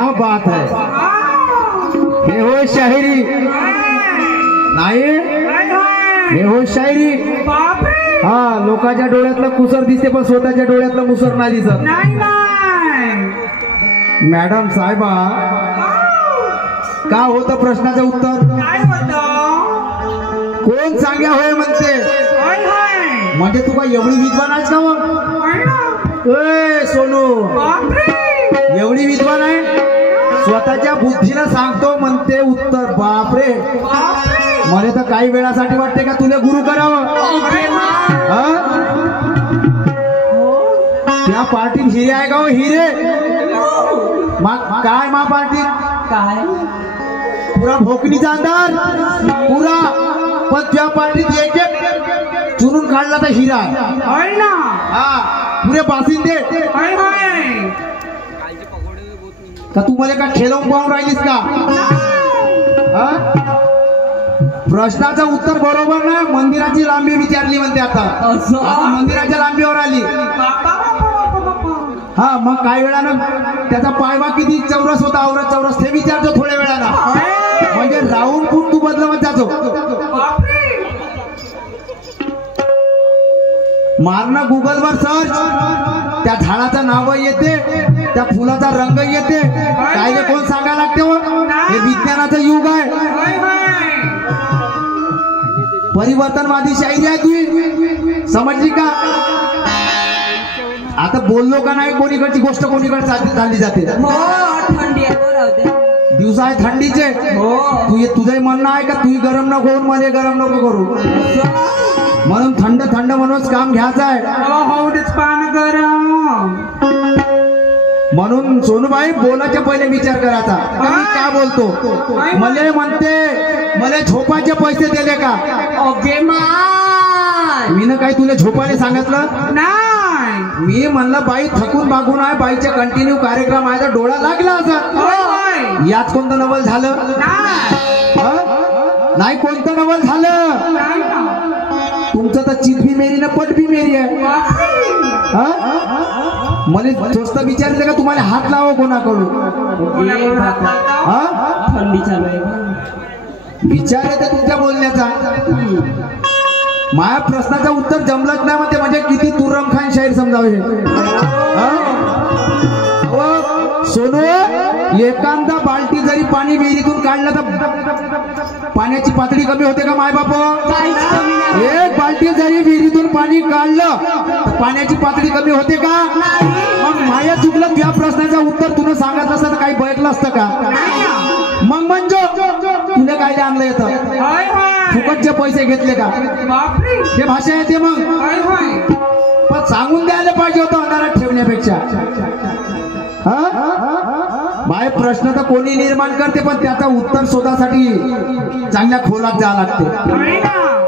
क्या बात है, हे हो शायरी नाही, हे हो शायरी. हा, लोकांच्या डोळ्यातलं कुसर दिसते पण स्वतःच्या डोळ्यातलं मुसर नाही दिसत. मॅडम साहेबा, का होतं प्रश्नाचं उत्तर? कोण सांग्या होय म्हणते? म्हणजे तू काय एवढी विद्वान आहेस का? मग ए सोनू, एवढी विद्वान आहे? स्वतःच्या बुद्धीला सांगतो म्हणते उत्तर. बापरे, मला तर काही वेळासाठी वाटते का तुला गुरु करावं. त्या पार्टीत हिरे आहे का हो? हिरे काय मा पार्टीत काय पुरा भोकणीचा अंधार पुरा, पण त्या पार्टीत एक एक चुनून काढला तर हिरा. हा, पुरे बासिंदे का तू मला का खेळवून पाहून राहिलीस का? प्रश्नाचं उत्तर बरोबर ना. मंदिराची लांबी विचारली म्हणते. आता मंदिराच्या लांबीवर आली. हा, मग काही वेळानं त्याचा पायवा किती चौरस होता, औरत चौरस, ते विचारतो थोड्या वेळानं. म्हणजे राहून खूप तू बदलवत जातो. मारणं गुगलवर सर्च, त्या झाडाचं नाव येते, त्या फुलाचा रंग येते. काय कोण सांगायला लागते? हे विज्ञानाचं युग आहे. परिवर्तनवादी शायरी आहे तुझी, समजली का? आता बोललो का नाही, कोणीकडची गोष्ट कोणीकडे चालली जाते. थंडी दिवसा आहे थंडीचे. तुझंही म्हणणं आहे का तू गरम नको होऊन मला गरम नको करू, म्हणून थंड थंड म्हणूनच काम घ्यायचं आहे. म्हणून सोनूबाई, बोलायच्या पहिले विचार करायचा मी का बोलतो. मले म्हणते मला झोपाचे पैसे दिले का? मी ना काही तुला झोपायला सांगितलं नाही. मी म्हणलं बाई थकून बागून आहे, बाईचे कंटिन्यू कार्यक्रम आहे तर डोळा लागला असं. याच कोणतं नवल झालं नाही? कोणतं नवल झालं? तुमचं तर चित भी मेरी ना पट भी मेरी आहे. मला स्वस्त विचारले का तुम्हाला हात लावा कोणाकडून? विचार आहे तर तुमच्या बोलण्याचा. माझ्या प्रश्नाचं उत्तर जमलंच नाही म्हणते, म्हणजे किती तुर्रम खान शाहीर समजावे. सोनू, एखादा बाल्टी जरी पाणी विहिरीतून काढलं तर पाण्याची पातळी कमी होते का माय बाप? एक बाल्टी जरी विहिरीतून पाणी काढलं तर पाण्याची पातळी कमी होते का? मग माया चुकलं, त्या प्रश्नाचं उत्तर तुला सांगत असतं तर काही बघितलं असतं का? मग म्हणजे तुला काय आणलं येतं? फुकटचे पैसे घेतले का? हे भाषा येते. मग पण सांगून द्यायला पाहिजे होतं अंधारात ठेवण्यापेक्षा. बाय प्रश्न तर कोणी निर्माण करते, पण त्याचा उत्तर शोधासाठी चांगल्या खोलात जावं लागते.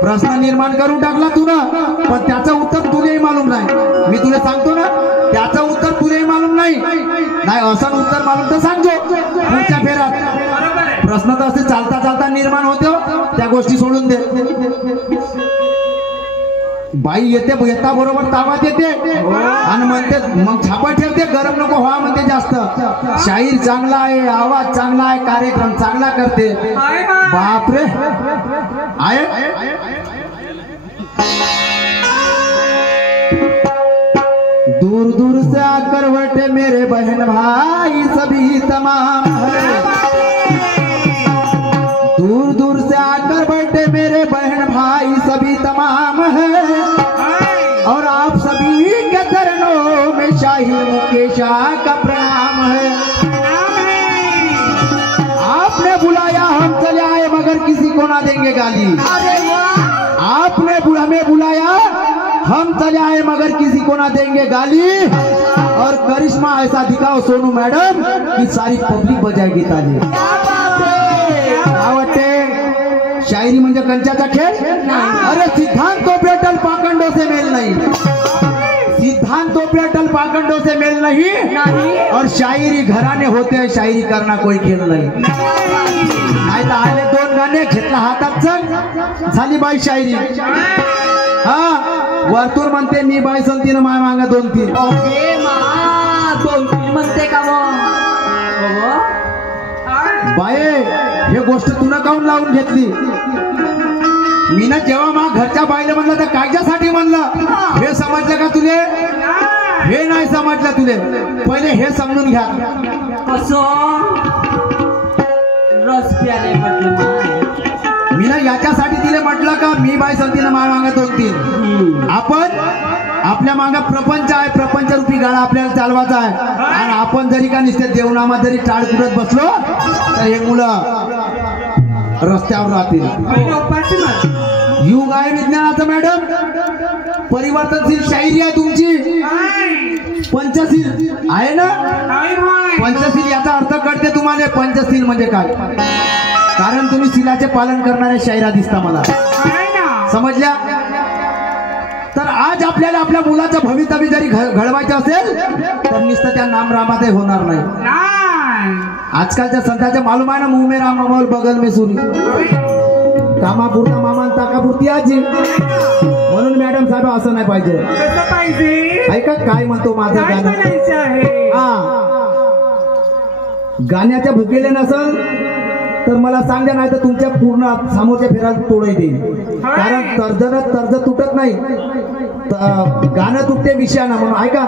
प्रश्न निर्माण करून टाकला तू ना, पण त्याचं उत्तर तुलाही मालूम नाही. मी तुला सांगतो ना, त्याचं उत्तर तुलाही मालूम नाही. असं उत्तर मालूम तर सांगतो पुढच्या फेरात. प्रश्न तर असे चालता चालता निर्माण होते, त्या गोष्टी सोडून दे. बाई येते, येता बरोबर तावात येते आणि म्हणते, मग छापा ठेवते, गरम नको व्हा म्हणते जास्त. शाहीर चांगला आहे, आवाज चांगला आहे, कार्यक्रम चांगला करते. बापरे आहे. दूर दूर से आकर बैठे मेरे बहन भाई सभी तमाम है. दूर दूर से आकर बैठे मेरे बहन भाई सभी तमाम है. और आप सभी के चरणों में शाही मुकेशा का प्रणाम है. आपने बुलाया हम चले आए मगर किसी को ना देंगे गाली. आपने हमें बुलाया हम चले आए मगर किसी को ना देंगे गाली. और करिश्मा ऐसा दिखाओ सोनू मैडम कि सारी पब्लिक बजाएगी ताली. आवडते शायरी म्हणजे कंचाचा खेळ. अरे सिद्धांत तो पेटल पाखंडों से मेल नहीं. सिद्धांत तो पेटल पाखंडों से मेल नहीं. और शायरी घराने होते हैं, शायरी करना कोई खेळ नाही. नाही तर आले दोन गाणे घेतला हातात चल झाली बाई शायरी. हा वरतून म्हणते मी बाई संतीनं माय मागा 2-3 म्हणते का? मग बाये हे गोष्ट तुला काऊन लावून घेतली? मी ना जेव्हा मा घरच्या बाईला म्हणलं तर कायच्यासाठी म्हणलं हे समजलं का तुले? हे नाही समजलं तुले. पहिले हे समजून घ्या. रस प्याले म्हटलं मी ना याच्यासाठी तिने म्हटलं का मी बाई संतीनं माय मागत होती. आपण आपल्या मागे प्रपंच आहे, प्रपंच रूपी गाडा आपल्याला चालवायचा आहे. आणि आपण जरी का निश्चित देवनामात जरी टाळ कुरत बसलो तर हे मुलं रस्त्यावर राहतील. युग आहे विज्ञानाचं मॅडम. परिवर्तनशील शायरी आहे तुमची. पंचशील आहे ना? पंचशील याचा अर्थ कळते तुम्हाला? पंचशील म्हणजे काय? कारण तुम्ही शिलाचे पालन करणाऱ्या शायरा दिसता मला. समजल्या? तर आज आपल्याला आपल्या मुलाचं भवितव्य जरी घडवायचं असेल तर नुसतं त्या नामरामात होणार नाही. आजकालच्या संतांच्या मालूम आहे ना, मुंह में राम मामोल बगल में सुनी, कामापुरता मामा ताकापुरती आजी. म्हणून मॅडम साहेब असं नाही पाहिजे. ऐका काय म्हणतो माझं गाणं. हा, गाण्याच्या भुकेले नसल तर मला सांगा, नाही तर तुमच्या पूर्ण समोरच्या फेराला तोडही देईल. कारण तर्ज तुटत नाही, गाणं तुटते विषयानं. म्हणून ऐका.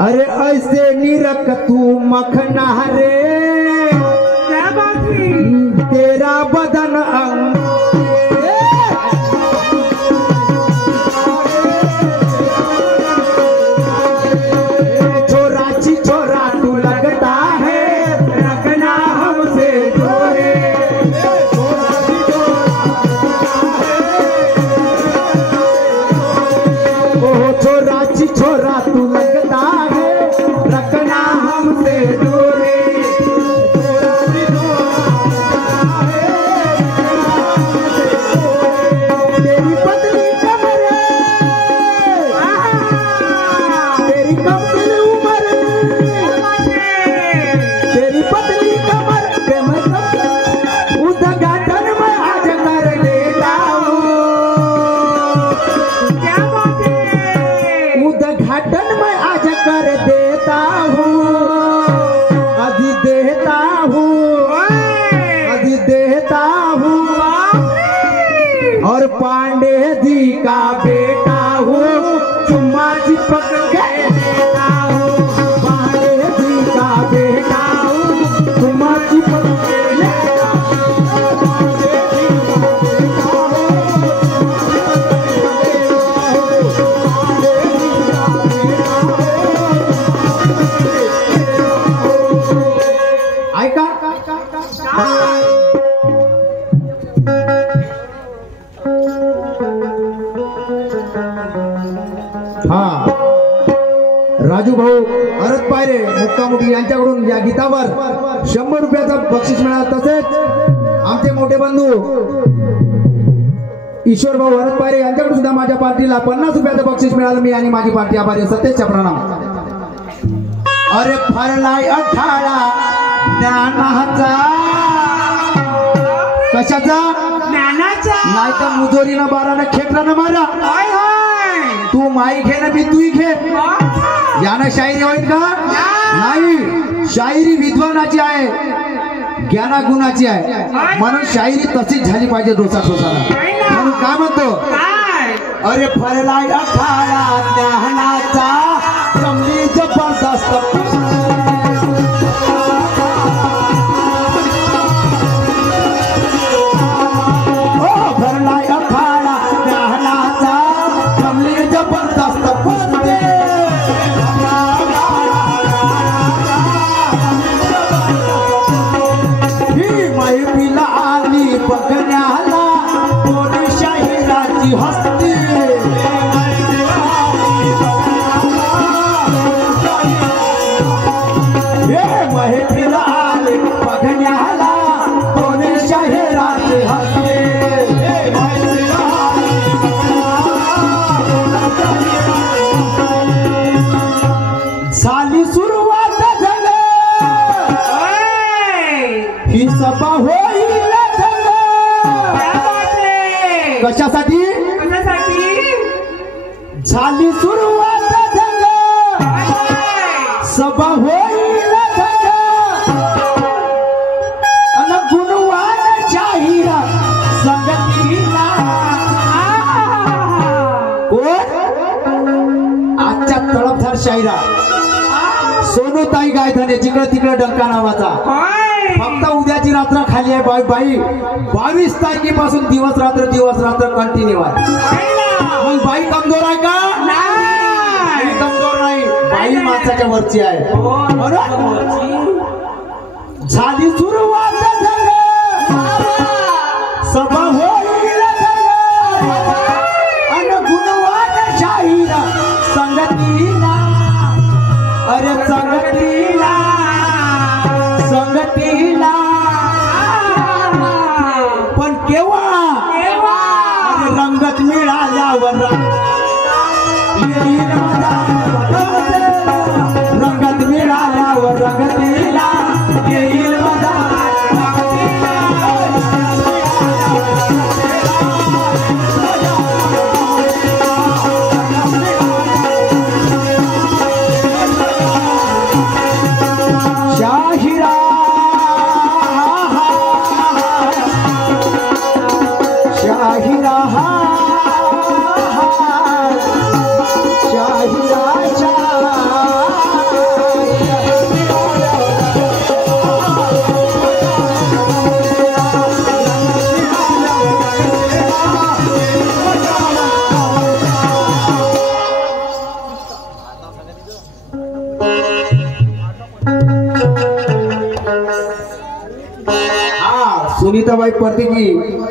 अरे ऐसे निरख तू मखना रे, तेरा बदन अंग छोराची छोरा तू लगता है, रखना हमसे जोरे. ओ छोराची छोरा तू लगता है, रखना हमसे दूरी. तेरी पतली कमर, तेरी कमर उमर, तेरी पतली कमर पे मैं उद्घाटन में आज कर देता हूँ. उद्घाटन में आज कर देता हूँ, अभी देता हूँ, अभी देता हूँ. और पांडे जी का बेटा हूँ, चुम्मा चिपक के देता हूँ. पांडे जी का बेटा हूँ, चुम्मा चिपक के देता हूँ. पांडे जी का बेटा हूँ, ऐका. हा, राजू भाऊ अरत पायरे मुक्कामुठी यांच्याकडून या गीतावर 100 रुपयाचं बक्षीस मिळालं. तसेच आमचे मोठे बंधू ईश्वर भाऊ अरत पायरे यांच्याकडून सुद्धा माझ्या पार्टीला 50 रुपयाचं बक्षीस मिळालं. मी आणि माझी पार्टी आभारी. सतेजच्या प्रणाम. अरे फरलाय अखाडा ज्ञानाचा, कशाचा? ज्ञानाचा. नाही तर मुजोरीनं बारानं खेकरानं मारा. तू माई घे ना, मी तूही घे. यानं शायरी होईल का? नाही. शायरी विद्वानाची आहे, ज्ञानागुणाची आहे. म्हणून शायरी तशीच झाली पाहिजे डोसा डोसाला. म्हणून काय म्हणतो? अरे फरलाय अखाडा ज्ञानाचा, जमली जबरदस्त भरलाय अखाडा ज्ञानाचा, जमली जबरदस्त पडते. ही मैफिल आली बघण्याला, कोणी शाहिराची हस्ती. हे कशासाठी झाली सुरुवात ढंग सभा होईल ढंग अन गुणवान जाहीर संगतीला कोण आजच्या तळपधार शाहिरा सोनू ताई गायधने जिकडे तिकडे डंका नावाचा फक्त उद्याची रात्र खाली आहे बाई बाई 22 तारखेपासून दिवस रात्र कंटिन्यू आहे मग बाई कमजोर आहे का बाई कमजोर नाही बाई माणसाच्या वरची आहे झाली सुरुवात सभा होईल अन गुणवान जाहीर संगतीला अरे संगतीला पण केव्हा अरे रंगत मिळाल्यावर रंगत मिळाल्यावर रंगतीला